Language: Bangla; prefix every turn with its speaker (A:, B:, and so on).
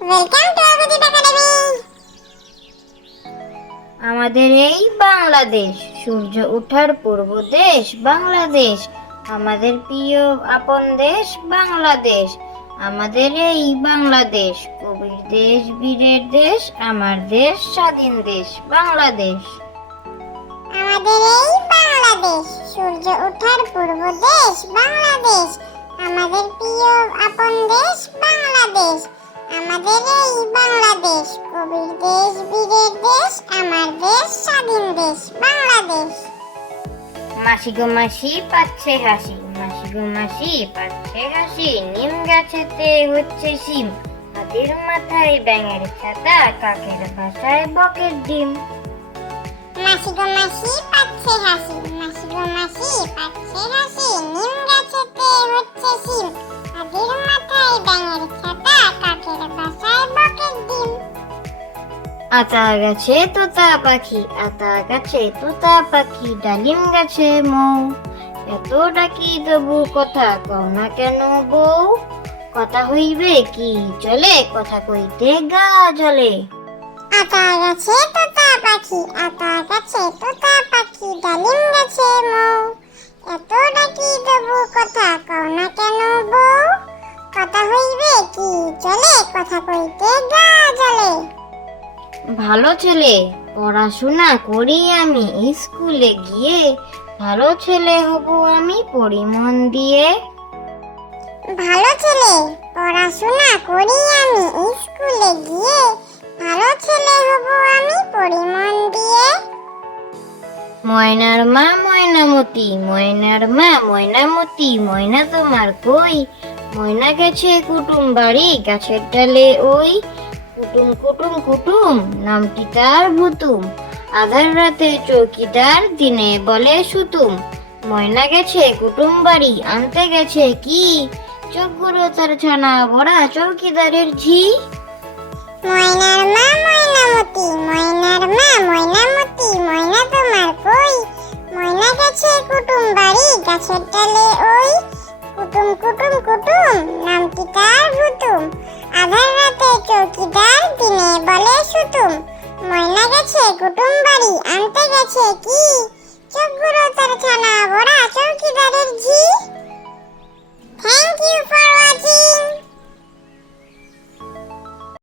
A: ওয়েলকাম টু একাডেমি
B: আমাদের এই বাংলাদেশ সূর্য ওঠার পূর্ব দেশ বাংলাদেশ আমাদের প্রিয় আপন দেশ বাংলাদেশ আমাদের এই বাংলাদেশ কবির দেশ বীরের দেশ আমার দেশ স্বাধীন দেশ বাংলাদেশ।
A: আমাদের এই বাংলাদেশ সূর্য ওঠার পূর্ব দেশ বাংলাদেশ আমাদের প্রিয় আপন দেশ বাংলাদেশ। আমাদের এই বাংলাদেশ কবির দেশ বীরের দেশ আমার দেশ স্বাধীন দেশ বাংলাদেশ।
B: মাসি গো মাসি পাচ্ছে হাসি। মাসি গো মাসি পাচ্ছে হাসি। নিম গাছেতে হচ্ছে শিম। হাতির মাথায় ব্যাঙের ছাতা কাকের বাসায় বকের ডিম।
A: মাসি গো মাসি পাচ্ছে হাসি। মাসি গো মাসি পাচ্ছে হাসি। নিম গাছেতে হচ্ছে শিম।
B: আতা গাছে তোতা পাখি, আতা গাছে তোতা পাখি, ডালিম গাছে মৌ। এত ডাকি তবু কথা কও না কেন বউ কথা হইবে কি চলে, কথা কইতে গা জ্বলে
A: আতা গাছে তোতা পাখি, আতা গাছে তোতা পাখি, ডালিম গাছে মৌ। এত ডাকি তবু কথা কও না কেন বউ কথা হইবে কি চলে, কথা কইতে
B: ভালো ছেলে পড়াশোনা করি আমি স্কুলে গিয়ে ভালো ছেলে হব আমি পড়ি মন দিয়ে।
A: ভালো ছেলে পড়াশোনা করি আমি স্কুলে গিয়ে ভালো ছেলে হব আমি পড়ি মন দিয়ে।
B: ময়নার মা ময়নামতি ময়নার মা ময়নামতি ময়না তোমার কই? ময়না গেছে কুটুম বাড়ি গাছের ডালে ওই। কুটুম কুটুম কুটুম, নামটি তার ভুতুম। আধার রাতে চৌকিদার দিনে বলে সুতুম, ময়না গেছে কুটুম বাড়ি, আনতে গেছে কি? চোখগুলো তার ছানা ভরা চৌকিদারের ঝি।
A: ময়নার মা ময়নামতি ময়নার মা ময়নামতি ময়না তোমার কই? ময়না গেছে কুটুম বাড়ি, গাছের ডালে ওই। কুটুম কুটুম কুটুম, নামটি তার ভুতুম। গেছে কি? চোখগুলো তার ছানা।